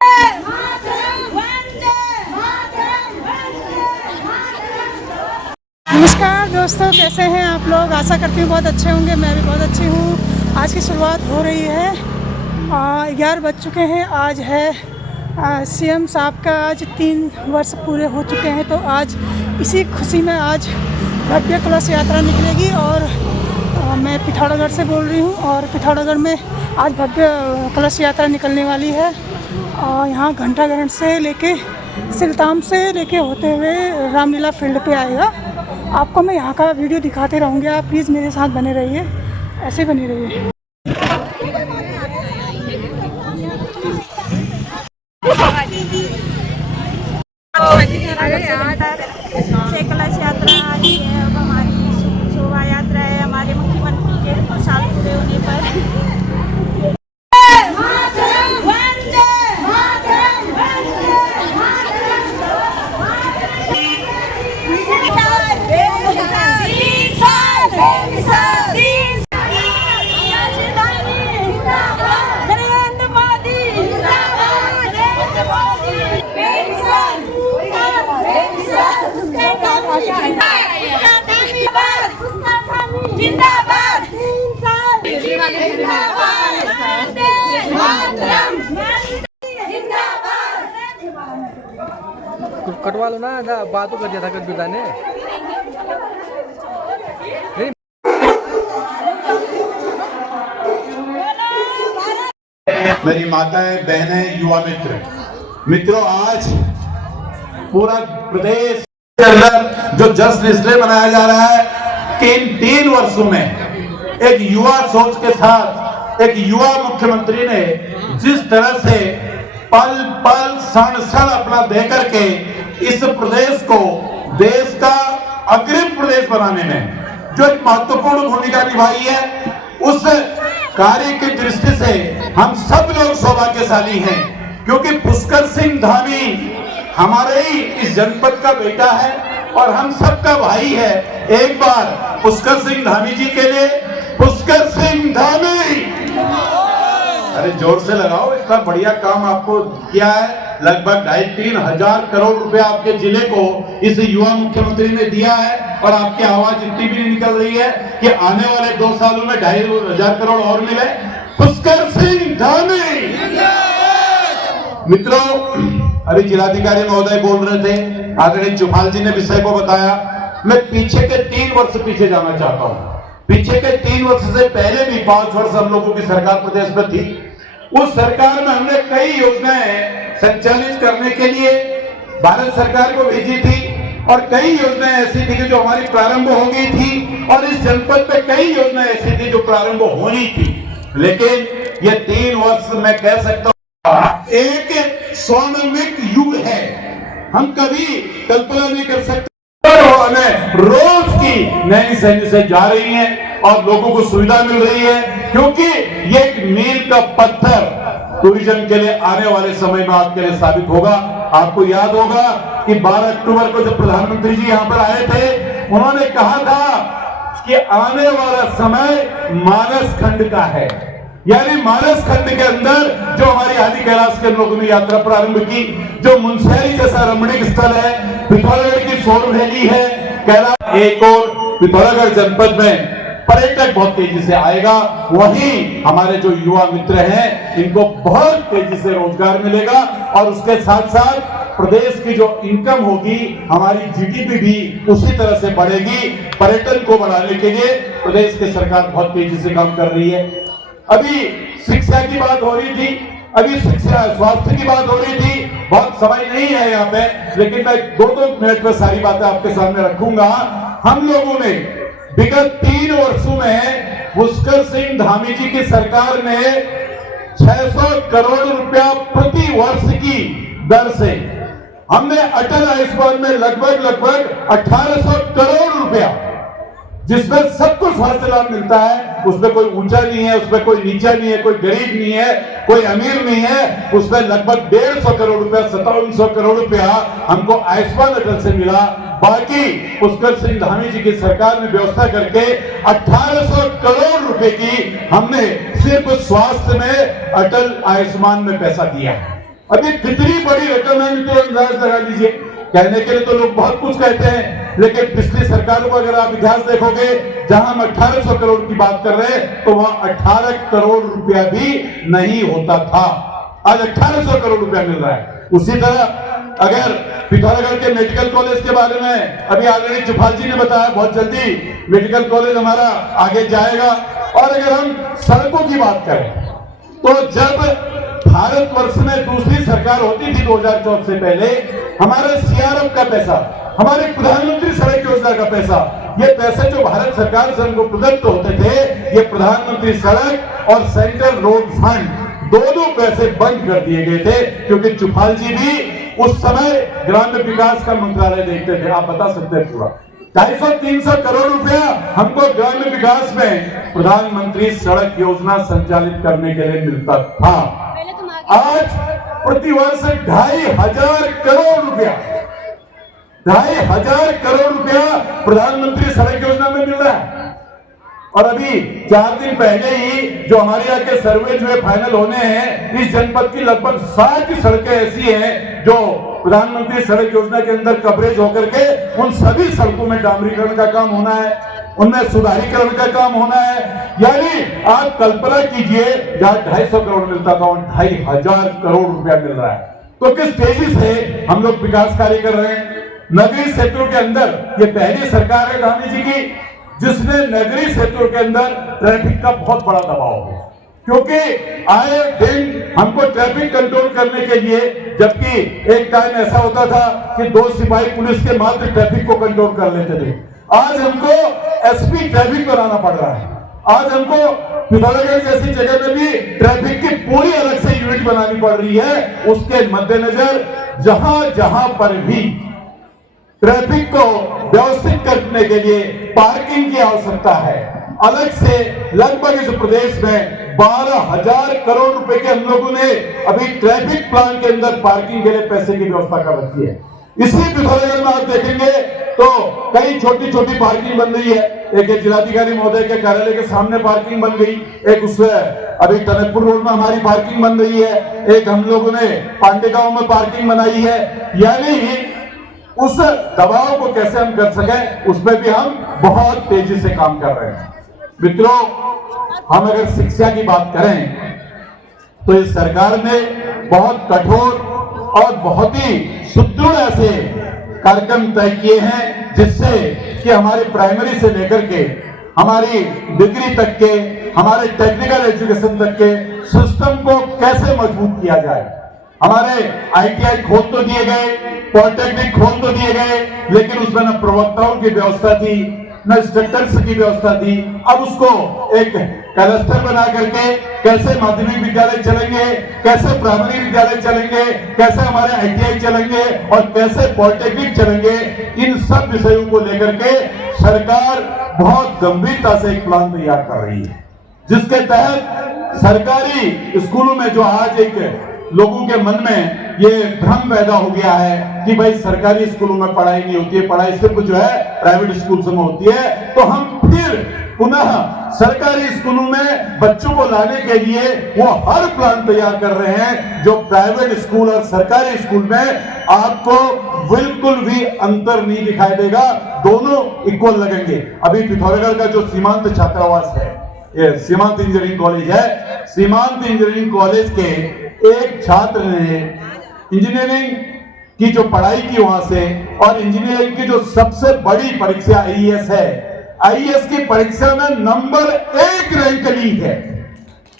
नमस्कार दोस्तों, कैसे हैं आप लोग। आशा करती हूँ बहुत अच्छे होंगे। मैं भी बहुत अच्छी हूँ। आज की शुरुआत हो रही है। 11 बज चुके हैं। आज है सीएम साहब का आज 3 वर्ष पूरे हो चुके हैं। तो आज इसी खुशी में आज भव्य कलश यात्रा निकलेगी। और मैं पिथौरागढ़ से बोल रही हूँ। और पिथौरागढ़ में आज भव्य कलश यात्रा निकलने वाली है। यहाँ घंटाघर से लेके सिलताम से लेके होते हुए रामलीला फील्ड पे आएगा। आपको मैं यहाँ का वीडियो दिखाते रहूँगी। आप प्लीज़ मेरे साथ बने रहिए, ऐसे बने रहिए। कलश यात्रा आज है। अब हमारी शोभा यात्रा है हमारे मुख्यमंत्री के 2 साल पूरे होने पर। कटवा लो ना, बातों कर दिया था कल पिता ने। मेरी माताएं, बहनें, युवा मित्रों, आज पूरा प्रदेश के अंदर जो जश्न इसलिए मनाया जा रहा है कि इन 3 वर्षों में एक युवा सोच के साथ एक युवा मुख्यमंत्री ने जिस तरह से पल पल क्षण क्षण अपना दे करके इस प्रदेश को देश का अग्रिम प्रदेश बनाने में जो एक महत्वपूर्ण भूमिका निभाई है, उस कार्य की दृष्टि से हम सब लोग सौभाग्यशाली हैं। क्योंकि पुष्कर सिंह धामी हमारे ही इस जनपद का बेटा है और हम सबका भाई है। एक बार पुष्कर सिंह धामी जी के लिए पुष्कर सिंह धामी, अरे जोर से लगाओ। इतना बढ़िया काम आपको किया है। लगभग 2.5-3 हजार करोड़ रुपए आपके जिले को इस युवा मुख्यमंत्री ने दिया है। और आपकी आवाज इतनी भी नहीं निकल रही है कि आने वाले 2 सालों में 2.5 हजार करोड़ और मिले। पुष्कर सिंह धामी। मित्रों, अभी जिलाधिकारी महोदय बोल रहे थे, आदरणीय चुफाल जी ने विषय को बताया। मैं पीछे के 3 वर्ष पीछे जाना चाहता हूं। पीछे के 3 वर्ष से पहले भी 5 वर्ष हम लोगों की सरकार प्रदेश में थी। उस सरकार में हमने कई योजनाएं संचालित करने के लिए भारत सरकार को भेजी थी। और कई योजनाएं ऐसी थी जो हमारी प्रारंभ हो गई थी। और इस जनपद में कई योजनाएं ऐसी थी जो प्रारंभ होनी थी। लेकिन ये 3 वर्ष मैं कह सकता हूं एक स्वर्णिम युग है। हम कभी कल्पना नहीं कर सकते। रोज की नई सैन्य से जा रही हैं और लोगों को सुविधा मिल रही है। क्योंकि ये एक मील का पत्थर टूरिज्म के लिए आने वाले समय में आपके लिए साबित होगा। आपको याद होगा कि 12 अक्टूबर को जब प्रधानमंत्री जी यहाँ पर आए थे, उन्होंने कहा था कि आने वाला समय मानस खंड का है। यानी मानस खंड के अंदर जो हमारी आदि कैलाश के लोगों ने यात्रा प्रारंभ की, जो मुनस्यारी जैसा रमणीक स्थल है, पिथौरागढ़ की सोर वैली है, कैलाश, एक और पिथौरागढ़ जनपद में पर्यटक बहुत तेजी से आएगा। वहीं हमारे जो युवा मित्र हैं, इनको बहुत तेजी से रोजगार मिलेगा। और उसके साथ साथ प्रदेश की जो इनकम होगी, हमारी जीडीपी भी उसी तरह से बढ़ेगी। पर्यटन को बढ़ाने के लिए प्रदेश की सरकार बहुत तेजी से काम कर रही है। अभी शिक्षा की बात हो रही थी, अभी शिक्षा स्वास्थ्य की बात हो रही थी। बहुत समय नहीं है यहाँ पे, लेकिन मैं 2-2 मिनट में सारी बातें आपके सामने रखूंगा। हम लोगों ने विगत 3 वर्षों में पुष्कर सिंह धामी जी की सरकार ने 600 करोड़ रुपया प्रति वर्ष की दर से हमने अटल आयुष्मान में लगभग 1800 करोड़ रुपया, जिसमें सबको स्वास्थ्य लाभ मिलता है। उसमें कोई ऊंचा नहीं है, उसमें कोई नीचा नहीं है, कोई गरीब नहीं है, कोई अमीर नहीं है। उसमें लगभग 150 करोड़ रुपया, 5700 करोड़ रुपया हमको आयुष्मान अटल से मिला। बाकी पुष्कर सिंह धामी जी की सरकार ने व्यवस्था करके 1800 करोड़ रुपए की हमने सिर्फ स्वास्थ्य में अटल आयुष्मान में पैसा दिया। अभी कितनी बड़ी रकम है तो अंदाज लगा लीजिए। कहने के लिए तो लोग बहुत कुछ कहते हैं, लेकिन पिछली सरकारों को अगर आप इतिहास देखोगे, जहां हम 1800 करोड़ की बात कर रहे हैं तो वहां 18 करोड़ रुपया भी नहीं होता था। आज 1800 करोड़ रुपया मिल रहा है। उसी तरह अगर पिथौरागढ़ के मेडिकल कॉलेज के बारे में अभी ऑलरेडी चुफाल जी ने बताया, बहुत जल्दी मेडिकल कॉलेज हमारा आगे जाएगा। और अगर हम सड़कों की बात करें तो जब भारतवर्ष में दूसरी सरकार होती थी 2014 से पहले, हमारे सीआरएफ का पैसा, हमारे प्रधानमंत्री सड़क योजना का पैसा, ये पैसे जो भारत सरकार से हमको प्रदत्त होते थे, ये प्रधानमंत्री सड़क और सेंट्रल रोड फंड दोनों पैसे बंद कर दिए गए थे, क्योंकि चुफाल जी भी उस समय ग्राम्य विकास का मंत्रालय देखते थे। आप बता सकते हैं पूरा 250-300 करोड़ रुपया हमको ग्राम्य विकास में प्रधानमंत्री सड़क योजना संचालित करने के लिए मिलता था। आज प्रतिवर्ष 2500 करोड़ रुपया, 2500 करोड़ रुपया प्रधानमंत्री सड़क योजना में मिल रहा है। और अभी 4 दिन पहले ही जो हमारे यहाँ के सर्वे जो है फाइनल होने हैं, इस जनपद की लगभग 60 सड़कें ऐसी हैं जो प्रधानमंत्री सड़क योजना के अंदर कवरेज होकर के उन सभी सड़कों में डामरीकरण का काम होना है, उनमें सुधारीकरण का काम होना है। यानी आप कल्पना कीजिए, जहां 250 करोड़ मिलता था वहां 2500 करोड़ रुपया मिल रहा है। तो किस तेजी से हम लोग विकास कार्य कर रहे हैं। नगरीय क्षेत्रों के अंदर ये पहली सरकार है गांधी जी की जिसने नगरीय क्षेत्रों के अंदर ट्रैफिक का बहुत बड़ा दबाव है, क्योंकि आए दिन हमको ट्रैफिक कंट्रोल करने के लिए, जबकि एक टाइम ऐसा होता था कि 2 सिपाही पुलिस के मात्र ट्रैफिक को कंट्रोल कर लेते थे, आज हमको एसपी ट्रैफिक बनाना पड़ रहा है। आज हमको पिथौरागढ़ जैसी जगह में भी ट्रैफिक की पूरी अलग से यूनिट बनानी पड़ रही है। उसके मद्देनजर जहां जहां पर भी ट्रैफिक को व्यवस्थित करने के लिए पार्किंग की आवश्यकता है, अलग से लगभग इस प्रदेश में 12,000 करोड़ रुपए के हम लोगों ने अभी ट्रैफिक प्लान के अंदर पार्किंग के लिए पैसे की व्यवस्था कर रखी है। इसी पिथौरागढ़ में आप देखेंगे तो कई छोटी छोटी पार्किंग बन रही है। एक जिलाधिकारी महोदय के कार्यालय के सामने पार्किंग बन गई, एक उससे अभी टनकपुर रोड में हमारी पार्किंग बन रही है, एक हम लोगों ने पांडेगांव में पार्किंग बनाई है। यानी उस दबाव को कैसे हम कर सकें, उसमें भी हम बहुत तेजी से काम कर रहे हैं। मित्रों, हम अगर शिक्षा की बात करें तो इस सरकार ने बहुत कठोर और बहुत ही सुदृढ़ ऐसे कार्यक्रम तय किए हैं, जिससे कि हमारी प्राइमरी से लेकर के हमारी डिग्री तक के, हमारे टेक्निकल एजुकेशन तक के सिस्टम को कैसे मजबूत किया जाए। हमारे आईटीआई खोल तो दिए गए, पॉलिटेक्निक खोल तो दिए गए, लेकिन उसमें न प्रवक्ताओं की व्यवस्था थी, न इंस्ट्रक्टर्स की व्यवस्था थी। अब उसको एक क्लस्टर बना करके कैसे माध्यमिक विद्यालय चलेंगे, कैसे प्राइमरी विद्यालय चलेंगे, कैसे हमारे आईटीआई चलेंगे और कैसे पॉलिटेक्निक चलेंगे, इन सब विषयों को लेकर के सरकार बहुत गंभीरता से एक प्लान तैयार कर रही है, जिसके तहत सरकारी स्कूलों में जो आज एक लोगों के मन में ये भ्रम पैदा हो गया है कि भाई सरकारी स्कूलों में पढ़ाई नहीं होती है, पढ़ाई सिर्फ जो है प्राइवेट स्कूल में होती है, तो हम फिर पुनः सरकारी स्कूलों में बच्चों को लाने के लिए वो हर प्लान तैयार कर रहे हैं, जो प्राइवेट स्कूल और सरकारी स्कूल में आपको बिल्कुल भी अंतर नहीं दिखाई देगा, दोनों इक्वल लगेंगे। अभी पिथौरागढ़ का जो सीमांत छात्रावास है, ये सीमांत इंजीनियरिंग कॉलेज है, सीमांत इंजीनियरिंग कॉलेज के एक छात्र ने इंजीनियरिंग की जो पढ़ाई की वहां से, और इंजीनियरिंग की जो सबसे बड़ी परीक्षा आईईएस है, आईईएस की परीक्षा में नंबर 1 रैंक ली है,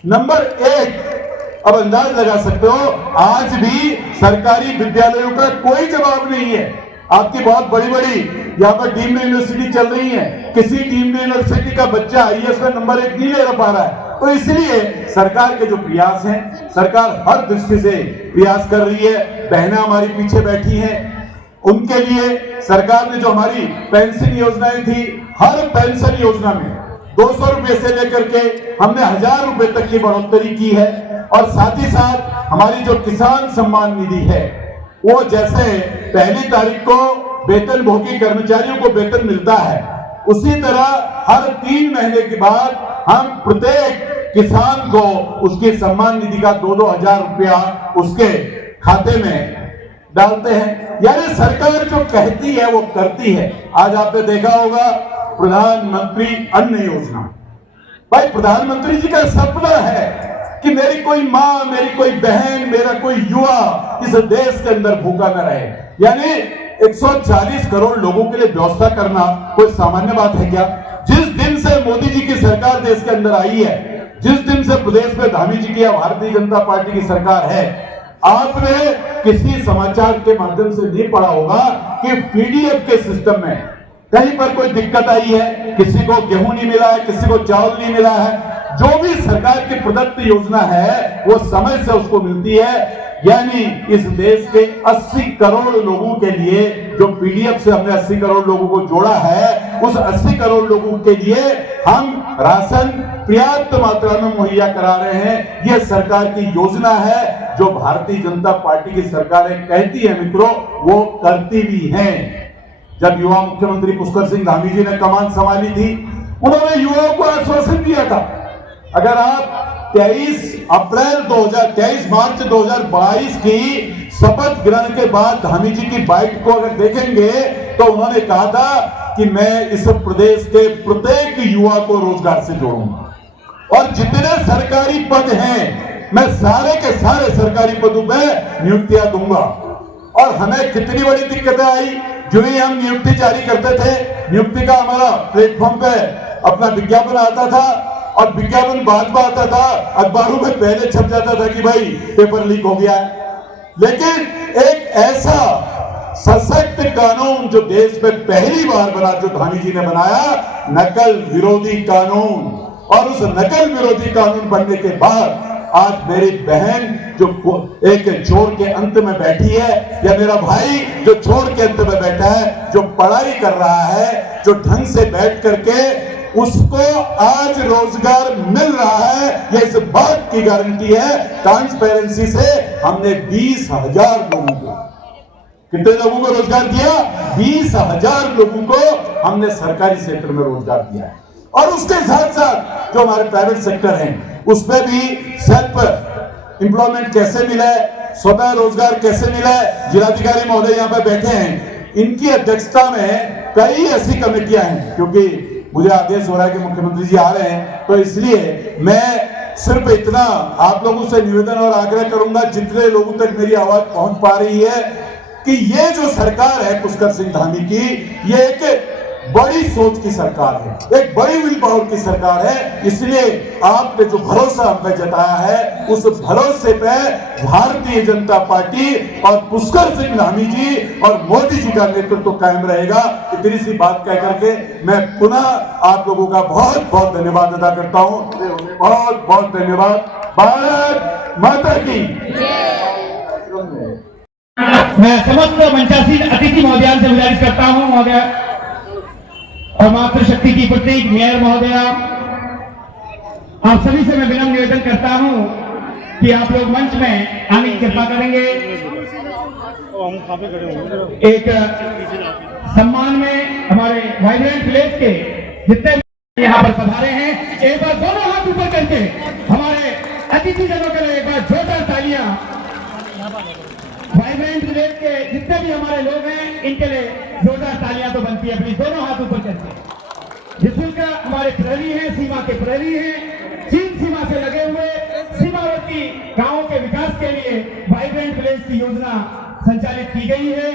नंबर 1। अब अंदाज लगा सकते हो, आज भी सरकारी विद्यालयों का कोई जवाब नहीं है। आपकी बहुत बड़ी बड़ी यहाँ पर डीम्ड यूनिवर्सिटी चल रही है, किसी डीम्ड यूनिवर्सिटी का बच्चा आईएएस में नंबर 1 नहीं ले पा रहा है। तो इसलिए सरकार के जो प्रयास हैं, सरकार हर दृष्टि से प्रयास कर रही है। बहनें हमारी पीछे बैठी हैं, उनके लिए सरकार ने जो हमारी पेंशन योजनाएं थी, हर पेंशन योजना में 200 रुपए से लेकर के हमने 1000 रुपए तक की बढ़ोतरी की है। और साथ ही साथ हमारी जो किसान सम्मान निधि है, वो जैसे पहली तारीख को वेतनभोगी कर्मचारियों को वेतन मिलता है, उसी तरह हर 3 महीने के बाद हम प्रत्येक किसान को उसकी सम्मान निधि का 2-2 हजार रुपया उसके खाते में डालते हैं। यानी सरकार जो कहती है वो करती है। आज आपने देखा होगा प्रधानमंत्री अन्न योजना, भाई प्रधानमंत्री जी का सपना है कि मेरी कोई मां, मेरी कोई बहन, मेरा कोई युवा इस देश के अंदर भूखा न रहे। यानी 140 करोड़ लोगों के लिए व्यवस्था करना कोई सामान्य बात है क्या? जिस दिन से मोदी जी की सरकार देश के अंदर आई है, जिस दिन से प्रदेश में धामी जी की भारतीय जनता पार्टी की सरकार है, आपने किसी समाचार के माध्यम से नहीं पढ़ा होगा कि पीडीएफ के सिस्टम में कहीं पर कोई दिक्कत आई है, किसी को गेहूं नहीं मिला है, किसी को चावल नहीं मिला है। जो भी सरकार की प्रदत्त योजना है वो समय से उसको मिलती है। यानी इस देश के 80 करोड़ लोगों के लिए जो पीडीएफ से हमने 80 करोड़ लोगों को जोड़ा है, उस 80 करोड़ लोगों के लिए हम राशन पर्याप्त मात्रा में मुहैया करा रहे हैं। यह सरकार की योजना है जो भारतीय जनता पार्टी की सरकारें कहती है मित्रों, वो करती भी हैं। जब युवा मुख्यमंत्री पुष्कर सिंह धामी जी ने कमान संभाली थी, उन्होंने युवाओं को आश्वासन दिया था, अगर आप 23 मार्च 2022 की शपथ ग्रहण के बाद धामी जी की बाइट को अगर देखेंगे तो उन्होंने कहा था कि मैं इस प्रदेश के प्रत्येक युवा को रोजगार से जोड़ूंगा और जितने सरकारी पद हैं मैं सारे के सारे सरकारी पदों में नियुक्तियां दूंगा। और हमें कितनी बड़ी दिक्कतें आई, जो ही हम नियुक्ति जारी करते थे, नियुक्ति का हमारा प्लेटफॉर्म पे अपना विज्ञापन आता था और विज्ञापन बाद में आता था, अखबारों में पहले छप जाता था कि भाई पेपर लीक हो गया है। लेकिन एक ऐसा सशक्त कानून जो देश में पहली बार बना, जो धामी जी ने बनाया, नकल विरोधी कानून, और उस नकल विरोधी कानून बनने के बाद आज मेरी बहन जो एक छोर के अंत में बैठी है, या मेरा भाई जो छोर के अंत में बैठा है, जो पढ़ाई कर रहा है, जो ढंग से बैठ करके उसको आज रोजगार मिल रहा है, यह इस बात की गारंटी है। ट्रांसपेरेंसी से हमने 20,000 लोगों को, कितने लोगों को रोजगार दिया? 20,000 लोगों को हमने सरकारी सेक्टर में रोजगार दिया है। और उसके साथ साथ जो हमारे प्राइवेट सेक्टर हैं उसमें भी सेल्फ एम्प्लॉयमेंट कैसे मिले, स्वतः रोजगार कैसे मिले। जिलाधिकारी महोदय यहाँ पे बैठे हैं, इनकी अध्यक्षता में कई ऐसी कमेटियां हैं, क्योंकि मुझे आदेश हो रहा है कि मुख्यमंत्री जी आ रहे हैं, तो इसलिए मैं सिर्फ इतना आप लोगों से निवेदन और आग्रह करूंगा, जितने लोगों तक मेरी आवाज पहुंच पा रही है, कि ये जो सरकार है पुष्कर सिंह धामी की, ये एक बड़ी सोच की सरकार है, एक बड़ी विल पावर की सरकार है। इसलिए आपने जो भरोसा हम पे जताया है, उस भरोसे पे भारतीय जनता पार्टी और पुष्कर सिंह धामी जी और मोदी जी का नेतृत्व कायम रहेगा। इतनी सी बात कह करके मैं पुनः आप लोगों का बहुत बहुत धन्यवाद अदा करता हूं। बहुत बहुत धन्यवाद। भारत माता की। मैं समस्त मंचासीन अतिथि महोदय से गुजारिश करता हूं, महोदय और मातृशक्ति की प्रतीक मेयर महोदया, आप सभी से मैं विनम्र निवेदन करता हूं कि आप लोग मंच में आने की कृपा करेंगे। एक सम्मान में हमारे वाइब्रेंट विलेज के जितने यहाँ पर पधारे हैं, एक बार दोनों हाथ ऊपर करके हमारे अतिथि जनों के लिए एक बार जोरदार तालियां। वाइब्रेंट विलेज के जितने भी हमारे लोग हैं, इनके लिए जोरदार तालियां तो बनती है, अपनी दोनों हाथ ऊपर करके। जिसका हमारे प्रहरी हैं, सीमा के प्रहरी हैं, चीन सीमा से लगे हुए सीमावर्ती गांवों के विकास के लिए वाइब्रेंट विलेज की योजना संचालित की गई है।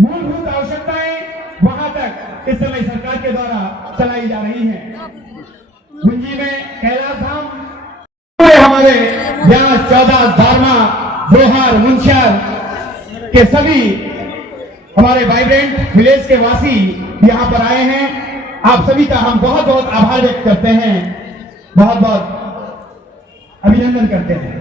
मूलभूत आवश्यकताएं वहां तक इस समय सरकार के द्वारा चलाई जा रही हैं। गुंजी में कैलाश धाम, हमारे व्यास, 14 दारमा, जोहार, मुंशियार के सभी हमारे वाइब्रेंट विलेज के वासी यहाँ पर आए हैं। आप सभी का हम बहुत बहुत आभार व्यक्त करते हैं, बहुत बहुत अभिनंदन करते हैं।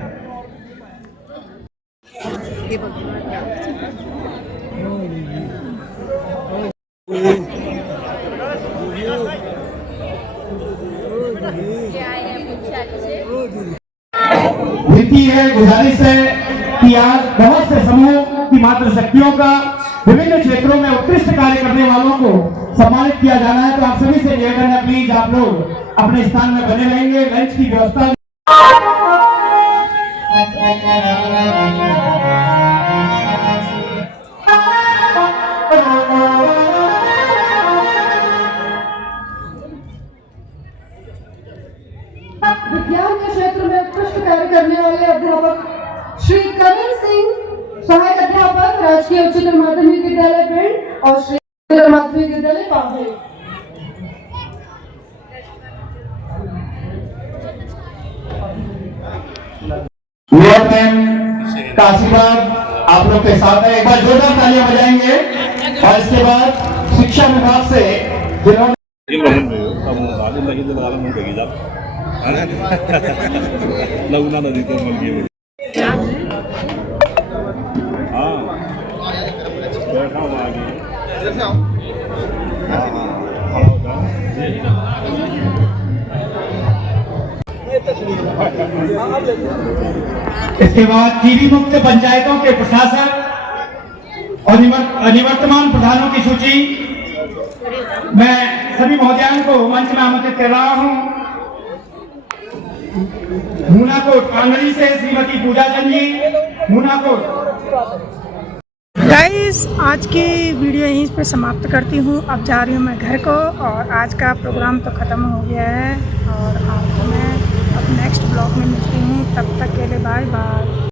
विनती है, गुजारिश है कि आज बहुत से समूह की मातृशक्तियों का विभिन्न क्षेत्रों में उत्कृष्ट कार्य करने वालों को सम्मानित किया जाना है। तो आप सभी से निवेदन है, प्लीज आप लोग अपने स्थान में बने रहेंगे। लंच की व्यवस्था सिंह, सहायक अध्यापक, राजकीय उच्चतर माध्यमिक विद्यालय पिंड और श्री उच्चतर माध्यमिक विद्यालय पाभर। मेयर मैम का आशीर्वाद आप लोग के साथ है। एक बार जोरदार तालियां बजाएंगे। और इसके बाद शिक्षा विभाग से जिन्होंने इसके बाद टीबी मुक्त पंचायतों के प्रशासक और निवर्तमान प्रधानों की सूची मैं सभी महोदयाओं को मंच में आमंत्रित कर रहा हूं। मूनाकोट कांगड़ी से श्रीमती पूजा चंद जी, मूनाकोट। गाइस, आज की वीडियो यहीं पे समाप्त करती हूँ। अब जा रही हूँ मैं घर को और आज का प्रोग्राम तो ख़त्म हो गया है और आपको मैं अब नेक्स्ट ब्लॉग में मिलती हूँ। तब तक के लिए बाय बाय।